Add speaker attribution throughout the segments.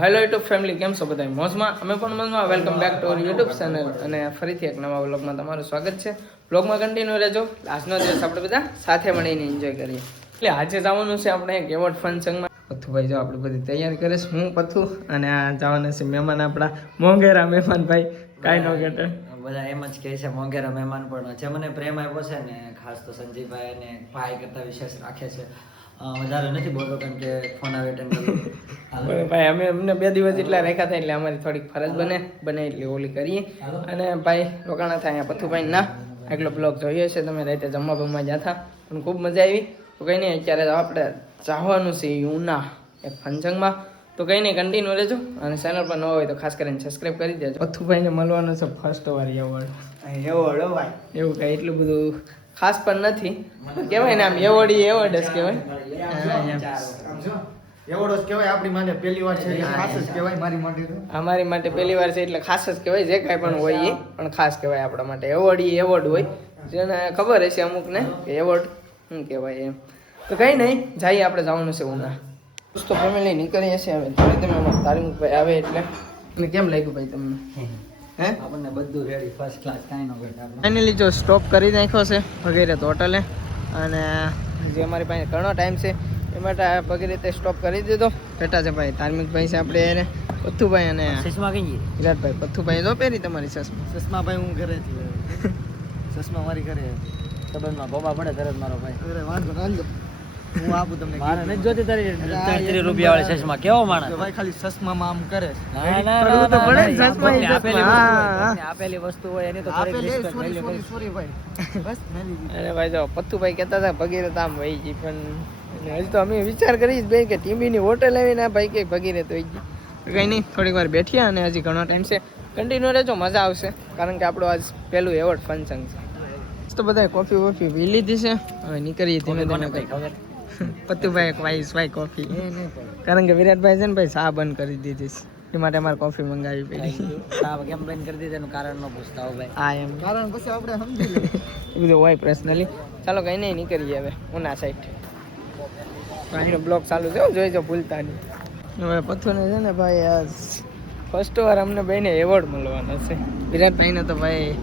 Speaker 1: Hello YouTube family કેમ છો બધા મોજમાં? અમે પણ મોજમાં. Welcome back to our YouTube channel અને ફરીથી એક નવા વ્લોગમાં તમારું સ્વાગત છે. વ્લોગમાં કન્ટિન્યુ રહેજો. લાસ્ટનો દિવસ આપણે બધા સાથે મળીને એન્જોય કરીએ. એટલે આજે જવાનું છે આપણે એક એવોર્ડ ફંક્શનમાં. પથ્થુભાઈ જો આપણે બધી તૈયારી કરે છે. હું પથ્થુ અને આ જવાના છે મહેમાન આપણા. મોંઘેરા મહેમાન ભાઈ કાંઈ ન કહેતા.
Speaker 2: બધા એમ જ કહે છે મોંઘેરા મહેમાન પણ. જે મને પ્રેમ આપ્યો છે ને ખાસ તો સંજીવભાઈ અને ભાઈ કરતા વિશેષ રાખે છે. વધારે નથી બોલતો કારણ કે ફોન આવે એટલે
Speaker 1: ભાઈ અમે અમને બે દિવસ એટલા રાખ્યા હતા એટલે અમારી થોડીક ફરજ બને બને એટલી ઓલી કરીએ. અને ભાઈ રોકાણા થાય અહીંયા પથુભાઈ ના આગલો બ્લોગ જોઈએ છે તમે રાતે જમવા બમવા જતા. પણ ખૂબ મજા આવી. તો કંઈ નહીં અત્યારે આપણે ચાહવાનું છે યુના એ ફંક્શનમાં તો કંઈ નહીં કન્ટિન્યુ રહેજો. અને ચેનલ પર ન હોય તો ખાસ કરીને સબસ્ક્રાઈબ કરી દેજો. પથુભાઈને મળવાનું છે ફર્સ્ટ વાર એવોર્ડ.
Speaker 2: એવોર્ડ ભાઈ.
Speaker 1: એવું કાંઈ એટલું બધું ખાસ પણ નથી. કેવાય ને આમ એવોર્ડ એવોર્ડ જ કહેવાય.
Speaker 3: એવોર્ડ જ કહેવાય આપણી માટે પહેલી વાર છે એટલે ખાસ જ કહેવાય મારી માટે તો.
Speaker 1: અમારી માટે પહેલી વાર છે એટલે ખાસ જ કહેવાય જે કાંઈ પણ હોય એ પણ ખાસ કહેવાય આપણા માટે. એવોર્ડ એ એવોર્ડ હોય. જેને ખબર હશે અમુકને કે એવોર્ડ શું કહેવાય એમ. તો કંઈ નહીં જઈએ આપણે જવાનું છે ઉના. દોસ્તો ફેમિલી નીકળીએ છીએ હવે. ધીમે ધીમે તારીમુખભાઈ આવે એટલે. અને કેમ લાગ્યું ભાઈ તમને?
Speaker 2: આપણને બધું રેડી ફર્સ્ટ ક્લાસ કાંઈ ન ઘટે
Speaker 1: ફાઇનલી જો સ્ટોપ કરી નાખ્યો છે વગેરે તો હોટલે અને જે અમારી પાસે ઘણો ટાઈમ છે એ માટે વગેરે રીતે સ્ટોપ કરી દીધો. બેટા છે ભાઈ ધાર્મિકભાઈ છે આપણે એને પથ્થુભાઈ અને
Speaker 2: ચશ્મા કહીએ
Speaker 1: વિરાટભાઈ. પથ્થુભાઈ તો પહેરી તમારી સસમા
Speaker 3: ચશ્મા. ભાઈ હું ઘરે ચશ્મા મારી ઘરે
Speaker 2: સંબંધમાં ગોબા પડે તરત મારો ભાઈ.
Speaker 3: અરે વાંધો ના. હું આપું તમને
Speaker 2: મારે
Speaker 3: gift.
Speaker 2: નથી જોતી તારી ત્રીસ રૂપિયા વાળી ચશ્મા. કેવો માણસ?
Speaker 3: ભાઈ ખાલી ચશ્મામાં આમ કરે છે.
Speaker 2: ના, ના,
Speaker 1: કરવું તો
Speaker 2: ના,
Speaker 1: પડે
Speaker 2: ના,
Speaker 1: ને, ચશ્મા ઈ
Speaker 2: કોકને આપેલી વસ્તુ હોય, એની તો
Speaker 1: અરે ભાઈ જો પથ્થુભાઈ કહેતા હતા ભગીરથ આમ વહી ગઈ પણ હજી તો અમે વિચાર કરી જ ભાઈ કે ટીમીની હોટેલ આવીને ભાઈ કે ભગીરથ વહી ગઈ. કંઈ નહીં થોડીક વાર બેઠ્યા અને હજી ઘણો ટાઈમ છે. કન્ટિન્યુ રહેજો મજા આવશે કારણ કે આપણું આજ પહેલું એવોર્ડ ફંક્શન છે. તો બધા કોફી વોફી પી લીધી છે. હવે નીકળીએ ધીમે ધીમે
Speaker 2: કઈ
Speaker 1: એક વાઈસ ભાઈ કોફી.
Speaker 3: એ નહીં પડે.
Speaker 1: કારણ કે વિરાટભાઈ છે ને ભાઈ ચા બંધ કરી દીધી છે. એ માટે અમારે કોફી મંગાવી પડી.
Speaker 2: હા, કેમ બંધ કરી દીધી? એનું કારણ ન પૂછતા હો ભાઈ.
Speaker 1: હા એમ.
Speaker 3: કારણ પછી આપણે સમજી લઈએ.
Speaker 1: એ બધું હોય પર્સનલી ચાલો કંઈ નહીં નીકળીએ હવે ઉના સાઈડ અહીંનો બ્લોક ચાલુ છે હો, જોઈજો ભૂલતા નહીં હવે પથ્થરને છે ને ભાઈ આ ફર્સ્ટ વાર અમને બેને એવોર્ડ મળવાનો છે. વિરાટભાઈને તો ભાઈ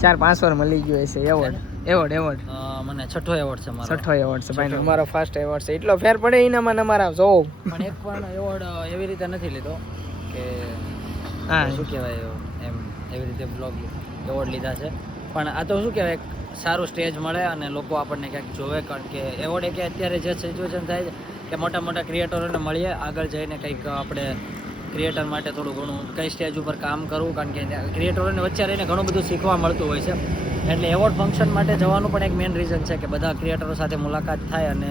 Speaker 1: ચાર પાંચ વાર મળી ગયો હશે એવોર્ડ એવોર્ડ એવોર્ડ
Speaker 2: મને છઠ્ઠો એવોર્ડ છે મારો.
Speaker 1: છઠ્ઠો એવોર્ડ છે ભાઈ મારો ફર્સ્ટ એવોર્ડ છે. એટલો ફેર પડે એના મને અમારા જો.
Speaker 2: પણ એક પણ એવોર્ડ એવી રીતે નથી લીધો કે
Speaker 1: હા.
Speaker 2: શું કહેવાય એમ એવી રીતે બ્લોગ એવોર્ડ લીધા છે. પણ આ તો શું કહેવાય સારું સ્ટેજ મળે અને લોકો આપણને ક્યાંક જોવે કારણ કે એવોર્ડ એ કે અત્યારે જે સિચ્યુએશન થાય છે કે મોટા મોટા ક્રિએટરોને મળીએ આગળ જઈને કંઈક આપણે ક્રિએટર માટે થોડું ઘણું કઈ સ્ટેજ ઉપર કામ કરવું, કારણ કે ક્રિએટરોને વચ્ચે રહીને ઘણું બધું શીખવા મળતું હોય છે. એટલે એવોર્ડ ફંક્શન માટે જવાનું પણ એક મેઇન રીઝન છે કે બધા ક્રિએટરો સાથે મુલાકાત થાય અને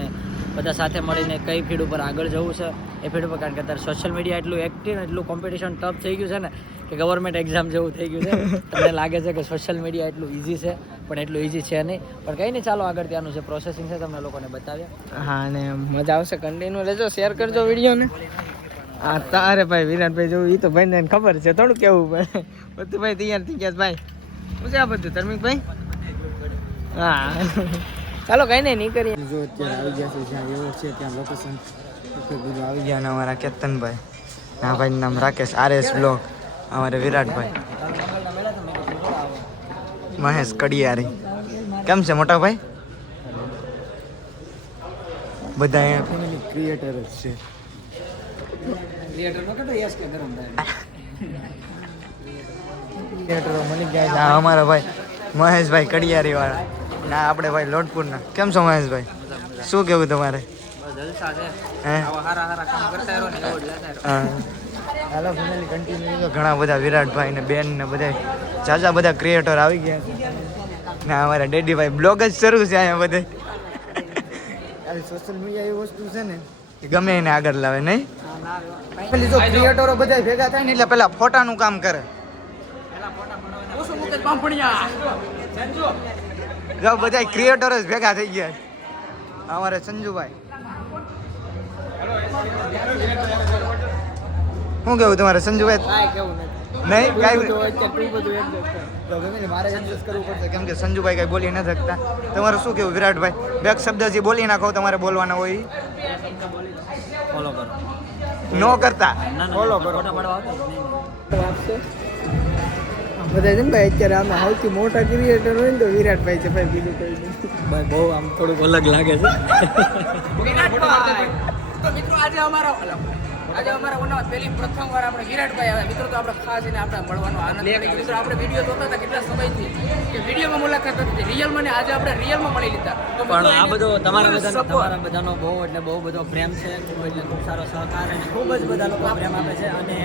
Speaker 2: બધા સાથે મળીને કઈ ફીડ ઉપર આગળ જવું છે. એ ફીડ ઉપર કારણ કે અત્યારે સોશિયલ મીડિયા એટલું એક્ટિવ એટલું કોમ્પિટિશન ટફ થઈ ગયું છે ને કે ગવર્મેન્ટ એક્ઝામ જેવું થઈ ગયું છે. તમને લાગે છે કે સોશિયલ મીડિયા એટલું ઇઝી છે, પણ એટલું ઇઝી છે નહીં. પણ કંઈ નહીં, ચાલો આગળ ત્યાંનું જે પ્રોસેસિંગ છે તમને લોકોને બતાવ્યા
Speaker 1: હા, અને મજા આવશે. કન્ટિન્યુ રહેજો શેર કરજો વિડીયોને હા તારે ભાઈ વિરાટભાઈ જોવું એ તો ભાઈને ખબર છે થોડું કેવું ભાઈ બધું ભાઈ તૈયાર થઈ ગયા ભાઈ. શું છે આ બધું ધર્મિકભાઈ હા. ચાલો કઈ નહીં નહીં કરીએ
Speaker 3: જો અત્યારે આવી ગયા છે જ્યાં એવો છે ત્યાં લોકેશન બધું આવી
Speaker 4: ગયા ને અમારા કેતનભાઈ. ના ભાઈ નામ રાકેશ આરએસ બ્લોક અમારે વિરાટભાઈ. મહેશ કડિયારી. કેમ છે મોટા ભાઈ? બધા અહીંયા
Speaker 3: ક્રિએટર જ છે.
Speaker 4: અમારા ભાઈ મહેશભાઈ કડિયારી વાળા ના, આપણે ભાઈ લોટપુરના. કેમ છો મહેશભાઈ? શું કેવું તમારે? હાલો ફેમિલી કન્ટિન્યુ ઘણા બધા વિરાટભાઈ ને બેન ને બધા જાજા બધા ક્રિએટર આવી ગયા. ના, અમારા ડેડીભાઈ બ્લોગ જ શરૂ છે અહીંયા બધે.
Speaker 3: સોશિયલ મીડિયા એવી વસ્તુ છે ને
Speaker 4: એ ગમે એને આગળ લાવે નહીં?
Speaker 3: પેલી જો ક્રિએટરો બધા ભેગા થાય ને
Speaker 4: એટલે પેલા ફોટાનું કામ કરે. જો બધા ક્રિએટર જ ભેગા થઈ ગયા. અમારે સંજુભાઈ. શું કેવું તમારે સંજુભાઈ? નહીં કાંઈ
Speaker 1: તું
Speaker 4: મારે એડજસ્ટ કરવું પડશે. કેમ કે સંજુભાઈ કઈ બોલી ન શકતા. તમારું શું કેવું વિરાટભાઈ? બે શબ્દ જે બોલી નાખો તમારે બોલવાના હોય.
Speaker 2: ફોલો કરો.
Speaker 4: નો કરતા.
Speaker 2: ના,
Speaker 3: કરો.
Speaker 1: બધા છે ને ભાઈ અત્યારે આમ સૌથી મોટા ક્રિએટર હોય ને તો વિરાટભાઈ છે ભાઈ બીજું કઈ નહીં.
Speaker 2: ભાઈ બહુ આમ થોડુંક અલગ લાગે છે.
Speaker 1: વિરાટભાઈ! તો મિત્રો આજે અમારો આજે અમારા બનાવત પહેલી પ્રથમ વાર આપણે વિરાટભાઈ આવ્યા. મિત્રો તો આપણે ખાસ એને આપણે મળવાનો આનંદ મિત્રો આપણે વીડિયો જોતા હતા કેટલા સમયથી કે વિડીયોમાં મુલાકાત હતી રિયલમાં ને આજે આપણે રિયલમાં મળી લીધા.
Speaker 2: પણ આ બધો તમારા બધા. તમારા બધાનો બહુ એટલે બહુ બધો પ્રેમ છે. ખૂબ એટલે ખૂબ સારો સહકાર અને ખૂબ જ બધા લોકો પ્રેમ આપે છે. અને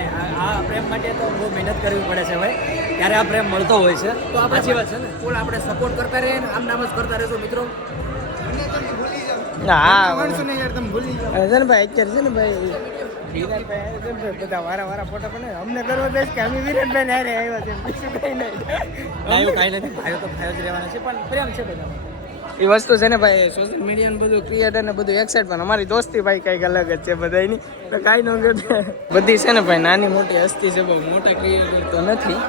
Speaker 2: આ પ્રેમ માટે તો બહુ મહેનત કરવી પડે છે ભાઈ. ત્યારે આ પ્રેમ મળતો હોય છે.
Speaker 1: તો આ
Speaker 2: સાચી વાત છે ને?
Speaker 1: full આપણે સપોર્ટ કરતા રહીએ ને આમ નામ જ કરતા રહેશો મિત્રો.
Speaker 3: હા
Speaker 1: હા
Speaker 3: માણસો ને યાર તમે ભૂલી જાઓ.
Speaker 1: છે ને ભાઈ અત્યારે છે ને ભાઈ વિરાટભાઈ બધા વારા વારા ફોટા પણ અમને કરવો છે કે અમે વિરાટભાઈ ને હારે આવ્યા છે બીજું કઈ નહીં
Speaker 2: ના, કાંઈ નથી ભાઈઓ તો ભાઈઓ જ રહેવાના છે પણ પ્રેમ છે બધા
Speaker 1: એ વસ્તુ છે ને ભાઈ સોશિયલ મીડિયા બધું ક્રિએટર ને બધું એક પણ અમારી દોસ્તી ભાઈ કંઈક અલગ જ છે બધાની તો કાંઈ ન ઘટે બધી છે ને ભાઈ નાની મોટી હસ્તી છે બહુ મોટા ક્રિએટર તો નથી.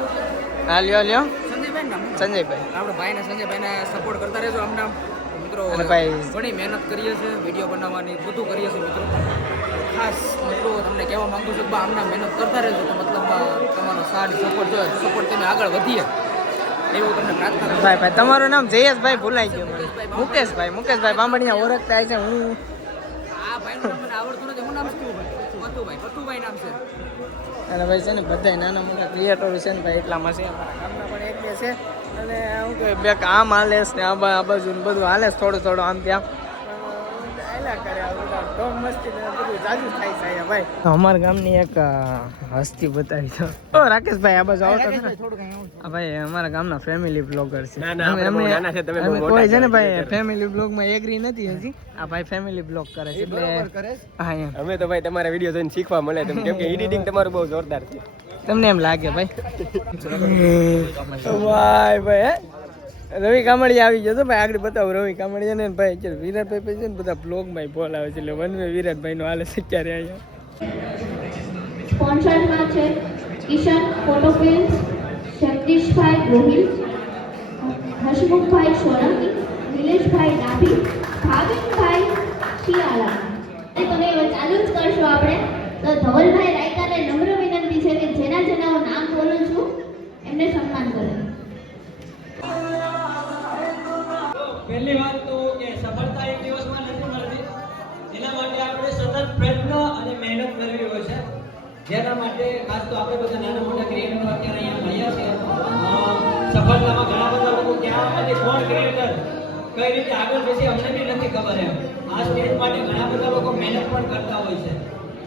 Speaker 1: હા લ્યો લ્યો. સંજયભાઈ. સંજયભાઈ આપણે ભાઈને સંજયભાઈને સપોર્ટ કરતા રહેજો અમને મિત્રો અને ભાઈ ઘણી મહેનત કરીએ છીએ વીડિયો બનાવવાની બધું કરીએ છીએ મિત્રો. ખાસ મિત્રો તમને કહેવા માંગુ છું કે આમના મહેનત કરતા રહેજો તો મતલબ તમારો સારી સપોર્ટ જો સપોર્ટ તમે આગળ વધીએ. એવું તમને પ્રાર્થના ભાઈ ભાઈ તમારું નામ જયેશભાઈ ભૂલાઈ ગયું મુકેશભાઈ મુકેશભાઈ બામણીયા ઓળખતા છે હું આ ભાઈનું મને આવડતું નથી. હું નામ શું ભાઈ? પતુભાઈ નામ છે. અને ભાઈ છે ને બધા નાના મોટા ક્રિએટરો છે ને ભાઈ એટલામાં છે. ગામના પણ એક બે છે. અને શું કે બે આમ હાલે ને આ બાજુ બધું હાલેસ થોડું થોડું આમ ત્યાં. અમારા ગામની એક હસ્તી બતાવી તો ઓ રાકેશભાઈ આ બાજુ આવતા આ ભાઈ અમારા ગામના ફેમિલી બ્લોગર છે. અમે- કોઈ છે ને ભાઈ
Speaker 3: ફેમિલી
Speaker 1: ફેમિલી બ્લોગમાં એગ્રી નથી હજી. આ ભાઈ ફેમિલી બ્લોગ કરે છે એટલે હા
Speaker 3: અમે તો ભાઈ તમારા વીડિયો જોઈને શીખવા મળે તેમ કેમ કે એડિટિંગ તમારું બહુ જોરદાર છે.
Speaker 1: તમને એમ લાગે ભાઈ? ભાઈ ભાઈ હે? રવિ કામળી આવી ગયો તો ભાઈ આગળ બતાવો. રવિ કામળી ને ભાઈ અત્યારે વિરાટભાઈ પછી ને બધા બ્લોગમાં બોલ આવે છે. એટલે વન વે વિરાટભાઈ નો હાલે છે અત્યારે અહીંયા.
Speaker 5: સ્પોન્સરમાં છે કિશન ફોટો ફિલ્મ્સ જગદીશભાઈ ગોહિલ હસમુખભાઈ સોલંકી, નિલેશભાઈ ડાભી, ભાવિનભાઈ શિયાળા. એ તમે ચાલુ જ કરશો આપણે. તો ધવલભાઈ રાયકાને નમ્ર વિનંતી છે કે જેના જેના નામ બોલું છું, એમને સન્માન કરે.
Speaker 2: જેના માટે ખાસ તો આપણે બધા નાના મોટા ક્રિએટરો અત્યારે અહીંયા મળ્યા છે. સફળતામાં ઘણા બધા લોકો ક્યાં અને કોણ ક્રિએટર કઈ રીતે આગળ જશે અમને બી નથી ખબર એમ. આ સ્ટેજ માટે ઘણા બધા લોકો મહેનત પણ કરતા હોય છે.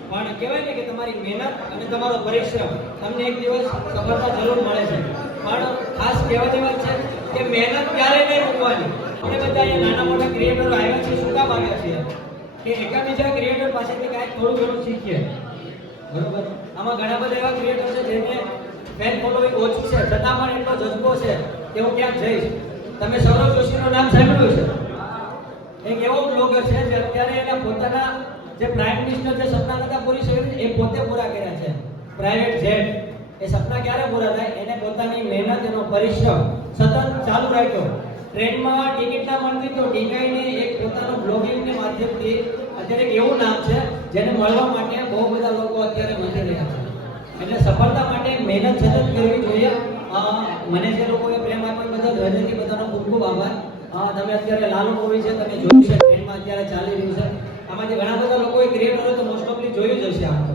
Speaker 2: પણ કહેવાય ને કે તમારી મહેનત અને તમારો પરિશ્રમ તમને એક દિવસ સફળતા જરૂર મળે છે. પણ ખાસ કહેવાની વાત છે કે મહેનત ક્યારેય નહીં મૂકવાની. આપણે બધા અહીંયા નાના મોટા ક્રિએટરો આવ્યા છે શું કામ આવ્યા છે કે એકાબીજા ક્રિએટર પાસેથી કાંઈક થોડું ઘણું શીખીએ. બરોબર? આમાં ઘણા બધા એવા ક્રિએટર છે જેને ફેન ફોલોઈંગ ઓછું છે, છતાં પણ એટલો જજ્બો છે કે હું ક્યાંક જઈશ. તમે સૌરવ જોશીનું નામ સાંભળ્યું છે એક એવો બ્લોગર છે જે અત્યારે એના પોતાના જે પ્રાઇમ મિનિસ્ટર જે સપના નતા પૂરી શકે એ પોતે પૂરા કર્યા છે. પ્રાઇવેટ જેટ એ સપના ક્યારે પૂરા થાય? એને પોતાની મહેનત, એનો પરિશ્રમ સતત ચાલુ રાખ્યો. ટ્રેનમાં ટિકિટ ના મળતી તો ટીકાઈને એક પોતાનું બ્લોગિંગને માધ્યમથી અત્યારે એક એવું નામ છે જેને મળવા માટે બહુ બધા લોકો અત્યારે મથી રહ્યા છે. એટલે સફળતા માટે મહેનત સતત કરવી જોઈએ. મને જે લોકોએ પ્રેમ આપ્યો બધા હૃદયથી બધાનો ખૂબ ખૂબ આભાર. તમે અત્યારે લાલુ મૂવી છે, તમે જોયું છે, ટ્રેનમાં અત્યારે ચાલી રહ્યું છે. આમાંથી ઘણા બધા લોકોએ ક્રિએટરો તો મોસ્ટ ઓફલી જોયું જ હશે આ તો.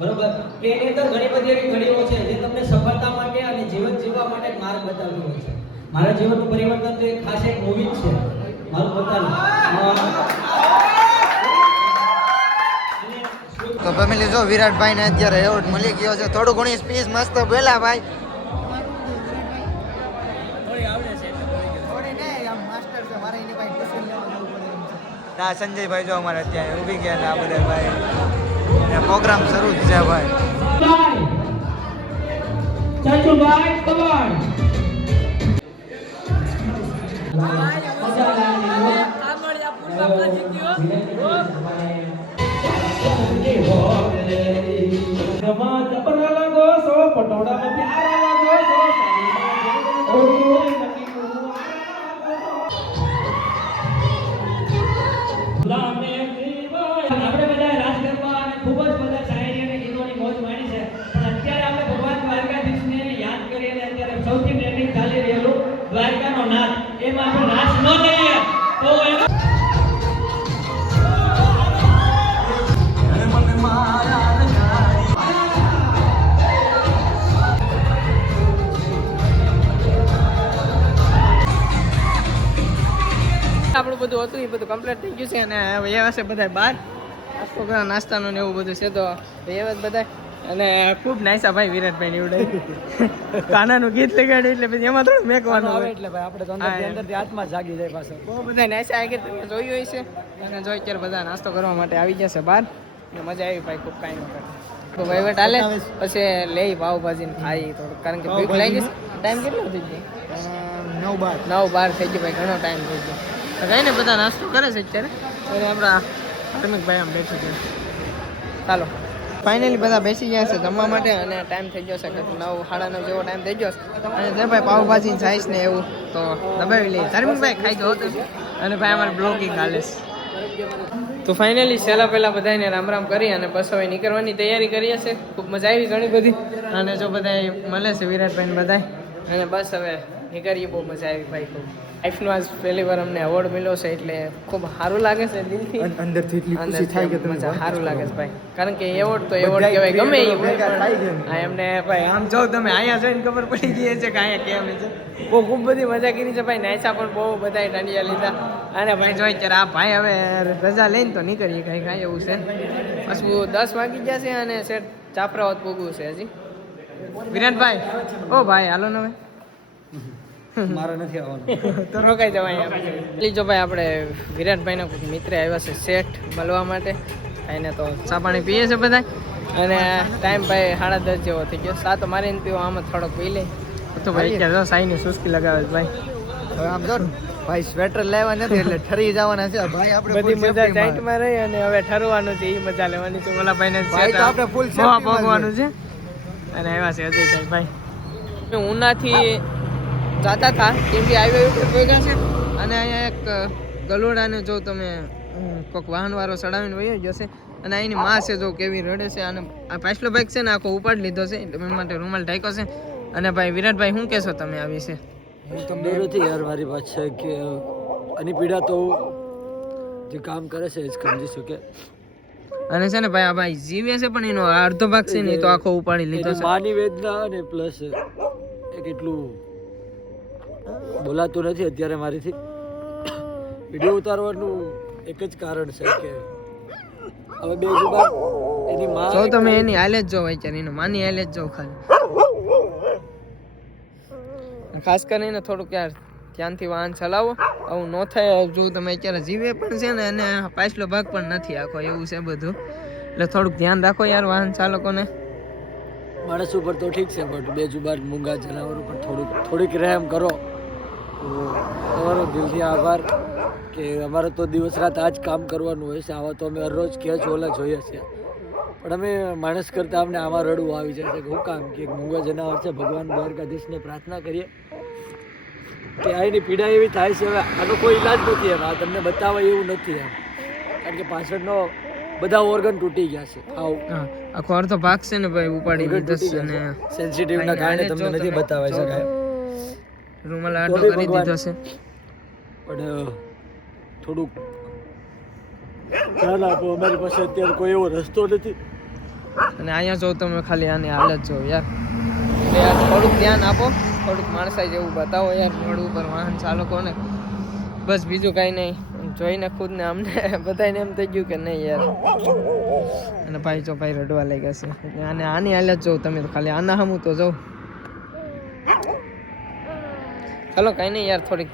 Speaker 2: બરોબર? કે એની અંદર ઘણી બધી એવી ઘડીઓ છે જે તમને સફળતા માટે અને જીવન જીવવા માટે માર્ગ બતાવતું હોય છે. મારા જીવનનું પરિવર્તન તો એક ખાસ એક મૂવી જ છે. મારું પોતાનું.
Speaker 4: તો ફેમિલી જો વિરાટભાઈને અત્યારે એવોર્ડ મળી ગયો છે. થોડું ઘણી સ્પીચ મસ્ત બોલા ભાઈ. ના સંજયભાઈ જો અમારે અત્યારે ઊભી ગયા ને આ બધા ભાઈ. પ્રોગ્રામ શરૂ જ છે ભાઈ.
Speaker 2: આપણે બધા લાગો સો અને ખૂબ જ બધા શાયરી
Speaker 1: હતું એ બધું કમ્પ્લીટ થઈ ગયું છે અને એવા છે બધા બહાર. કરવા નાસ્તાનું ને એવું બધું છે તો એવા બધા. અને ખૂબ નાઈસા ભાઈ વિરાટભાઈ નીવડે કાનાનું ગીત લગાડ્યું એટલે પછી એમાં થોડું મેકવાનું
Speaker 2: આવે એટલે ભાઈ આપણે તો અંદરથી. આત્મા જાગી જાય પાછો.
Speaker 1: બહુ બધા નાઈસા આગળ તમે જોયું હોય છે અને જો અત્યારે બધા નાસ્તો કરવા માટે આવી ગયા છે બહાર. ને મજા આવી ભાઈ ખૂબ કાંઈ ન તો વહીવટ હાલે. પછી લઈ પાવભાજી ને ખાઈ થોડું કારણ કે ભૂખ લાગી ટાઈમ કેટલો થઈ ગયો?
Speaker 3: નવ બાર.
Speaker 1: નવ બાર થઈ ગયો ભાઈ ઘણો ટાઈમ થઈ ગયો. કઈ ને બધા નાસ્તો કરે છે અત્યારે. અને આપણા ભાઈ આમ બેઠી છે. ચાલો. ફાઇનલી બધા બેસી ગયા છે જમવા માટે અને ટાઈમ થઈ ગયો છે કે નવ, સાડા નવ જેવો ટાઈમ થઈ ગયો છે. અને જે ભાઈ પાવભાજી સાઈઝ ને એવું તો દબાવી લઈએ. ધાર્મિક ભાઈ ખાઈ ગયો તમે અને ભાઈ અમારે બ્લોગિંગ હાલે તો ફાઇનલી છેલ્લા પહેલા બધાને રામ રામ કરી અને બસ હવે નીકળવાની તૈયારી કરીએ છીએ. ખૂબ મજા આવી ઘણી બધી. અને જો બધા મળે છે વિરાટભાઈ બધા અને બસ હવે નીકળીએ, બહુ મજા આવી ભાઈ ખૂબ. લાઈફનો આજ પહેલી વાર અમને એવોર્ડ મળ્યો છે એટલે ખૂબ સારું લાગે છે દિલથી.
Speaker 3: અંદરથી એટલી ખુશી થાય કે તમે
Speaker 1: સારું લાગે છે ભાઈ. કારણ કે એવોર્ડ તો એવોર્ડ કહેવાય ગમે એ હોય પણ એમને ભાઈ આમ જો તમે અહીંયા જોઈને ખબર પડી ગઈ છે કે અહીંયા કેમ છે. બહુ ખૂબ બધી મજા કરી છે ભાઈ. નાયસા પણ બહુ બધાએ ટાંડિયા લીધા. અને ભાઈ જોઈ ત્યારે આ ભાઈ હવે રજા લઈને તો નીકળીએ કાંઈ કાંઈ એવું છે. પાછું દસ વાગી ગયા છે અને સેટ ચાપરાવત પૂગવું છે હજી. વિરાટભાઈ ઓ ભાઈ હાલો ને હવે.
Speaker 2: મારે નથી આવવાનું.
Speaker 1: તો રોકાઈ જવાય એમ. જો ભાઈ આપણે વિરાટભાઈના કોઈ મિત્ર આવ્યા છે શેઠ મળવા માટે. એને તો ચા પાણી પીએ છે બધા અને ટાઈમ ભાઈ સાડા દસ જેવો થઈ ગયો. સાત મારે ને પીવો આમાં થોડોક પી લે. તો ભાઈ કે જો સાઈની સુસ્કી લગાવે છે ભાઈ.
Speaker 3: હવે આમ જો ભાઈ સ્વેટર લેવા નથી એટલે ઠરી જવાના છે. ભાઈ આપણે
Speaker 1: બધી મજા. ટાઈટમાં રહી અને હવે ઠરવાનું છે એ મજા લેવાની છે. ઓલા ભાઈને
Speaker 3: ભાઈ તો આપણે ફૂલ
Speaker 1: ભોગવાનું છે. અને આવ્યા છે અજયભાઈ. ભાઈ ઉનાથી જતા હતા કેમ કે હાઈવે ઉપર ભેગા છે. અને અહીંયા એક ગલોડાને જો તમે કોઈક વાહન વાળો ચડાવીને વહી જશે અને અહીંની માં છે જો કેવી રડે છે અને આ પાછલો બાઈક છે ને આખો ઉપાડી લીધો છે એટલે મેં માટે રૂમાલ ઢાંક્યો છે. અને ભાઈ વિરાટભાઈ શું કહેશો તમે આ વિશે?
Speaker 2: હું તમને નથી યાર મારી વાત છે કે આની પીડા તો જે કામ કરે છે એ જ સમજી શકે.
Speaker 1: અને છે ને ભાઈ આ ભાઈ જીવે છે પણ એનો અડધો ભાગ છે ને તો આખો ઉપાડી લીધો છે.
Speaker 2: માની વેદના અને પ્લસ એક એટલું બોલાતું નથી અત્યારે મારીથી. વીડિયો ઉતારવાનું એક જ કારણ છે કે હવે બે જુબાન એની માં
Speaker 1: જો તમે એની હાલે જ જો અત્યારે એનો માની હાલે જ જો ખાલી ખાસ કરીને થોડુંક યાર ધ્યાનથી વાહન ચલાવો. આવું ન થાય જો તમે અત્યારે જીવે પણ છે ને અને પાછલો ભાગ પણ નથી આખો એવું છે બધું. એટલે થોડુંક ધ્યાન રાખો યાર વાહન ચાલકોને.
Speaker 2: માણસ ઉપર તો ઠીક છે બટ બે જુબાર મૂંગા જનાવર ઉપર થોડુંક થોડીક રહેમ કરો. તો તમારો દિલથી આભાર કે અમારે તો દિવસ રાત આ જ કામ કરવાનું હોય છે. આવા તો અમે હરરોજ કે જ ઓલા જોઈએ છીએ પણ અમે માણસ કરતાં અમને આમાં રડવું આવી જાય છે. હું કામ કે મૂંગા જનાવર છે. ભગવાન દ્વારકાધીશને પ્રાર્થના કરીએ કે આની પીડા એવી થાય છે. હવે આનો કોઈ ઈલાજ નથી એમ. આ તમને બતાવે એવું નથી એમ. કારણ કે પાછળનો બધા ઓર્ગન તૂટી ગયા છે. આવ.
Speaker 1: આખો અડધો ભાગ છે ને ભાઈ ઉપાડી છે.
Speaker 2: સેન્સિટિવ ના કારણે તમને નથી બતાવાઈ શકાય.
Speaker 1: રૂમાલ
Speaker 2: આટલો
Speaker 1: આટો કરી દીધો છે.
Speaker 2: પણ થોડુંક ધ્યાન આપો અમારી પાસે અત્યારે કોઈ એવો રસ્તો નથી.
Speaker 1: અને અહીંયા જો તમે ખાલી આની હાલત જો યાર. યાર થોડુંક ધ્યાન આપો થોડુંક માણસાઈ જેવું બતાવો યાર રોડ ઉપર વાહન ચાલકોને. બસ બીજું કાંઈ નહીં. જોઈને ખુદને અમને બધાને એમ થઈ ગયું કે નહીં યાર. અને ભાઈ જો ભાઈ રડવા લાગ્યા છે. અને આને આની હાલત જોઉં તમે તો ખાલી આના હમું તો જોઉં ચાલો કંઈ નહીં યાર થોડીક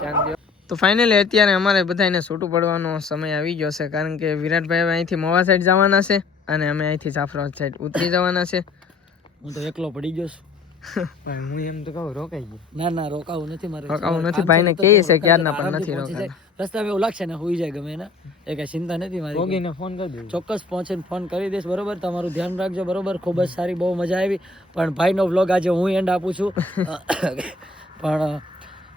Speaker 1: ધ્યાન દો તો ફાઇનલી અત્યારે અમારે બધાને છૂટું પડવાનો સમય આવી ગયો છે કારણ કે વિરાટભાઈ અહીંથી મોવા સાઈડ જવાના છે અને અમે અહીંથી જાફરાબાદ સાઈડ ઉતરી જવાના છે.
Speaker 2: હું તો એકલો પડી ગયો છું.
Speaker 3: ભાઈ હું એમ તો કહું રોકાઈ ગયો.
Speaker 2: ના ના રોકાવું નથી મારે.
Speaker 1: રોકાવું નથી, ભાઈને કહે છે
Speaker 2: કે
Speaker 1: ક્યારના
Speaker 2: તો
Speaker 1: પણ નથી
Speaker 2: રોકાવું રસ્તા એવું લાગશે ને હોઈ જાય ગમે ને એ કઈ ચિંતા નથી મારી.
Speaker 3: રોગીને ફોન કરી દઉં
Speaker 2: ચોક્કસ પહોંચીને ફોન કરી દઈશ બરોબર? તમારું ધ્યાન રાખજો બરોબર? ખૂબ જ સારી બહુ મજા આવી. પણ ભાઈનો વ્લોગ આજે હું એન્ડ આપું છું. પણ,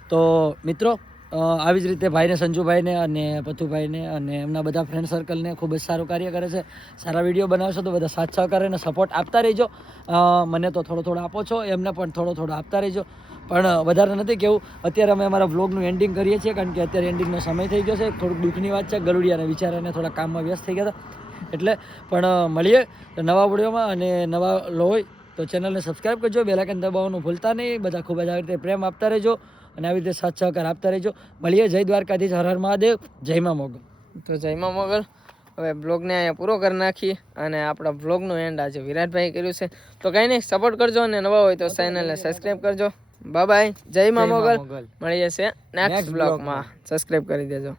Speaker 2: તો મિત્રો આવી જ રીતે ભાઈને, સંજુભાઈને અને પથુભાઈને અને એમના બધા ફ્રેન્ડ સર્કલને ખૂબ જ સારું કાર્ય કરે છે. સારા વીડિયો બનાવશો તો બધા સાથ સહકાર અને સપોર્ટ આપતા રહેજો. મને તો થોડો થોડો આપો છો, એમને પણ થોડો થોડો આપતા રહેજો. પણ, વધારે નથી કેવું, અત્યારે અમે અમારા વ્લોગનું એન્ડિંગ કરીએ છીએ કારણ કે અત્યારે એન્ડિંગનો સમય થઈ ગયો છે. થોડુંક દુઃખની વાત છે, ગરુડિયાને વિચારાને થોડા કામમાં વ્યસ્ત થઈ ગયા હતા. એટલે, પણ મળીએ નવા વિડીયોમાં અને નવા લોય તો ચેનલને સબસ્ક્રાઈબ કરજો બેલાકન દબાવવાનું ભૂલતા નહીં. બધા ખૂબ જ આવી રીતે પ્રેમ આપતા રહેજો અને આવી રીતે સાથ સહકાર આપતા રહેજો. મળીએ જય દ્વારકાધીશ હર હર મહાદેવ. જય મા મોગલ.
Speaker 1: તો જયમાં મોગલ. હવે બ્લોગને અહીંયા પૂરો કરી નાખીએ અને આપણા બ્લોગનું એન્ડ આજે વિરાટભાઈ કર્યું છે. તો કંઈ નહીં સપોર્ટ કરજો અને નવા હોય તો ચેનલને સબસ્ક્રાઈબ કરજો. બાય બાય જય મા મોગલ. મળીએ છે નેક્સ્ટ બ્લોગમાં સબસ્ક્રાઈબ કરી દેજો.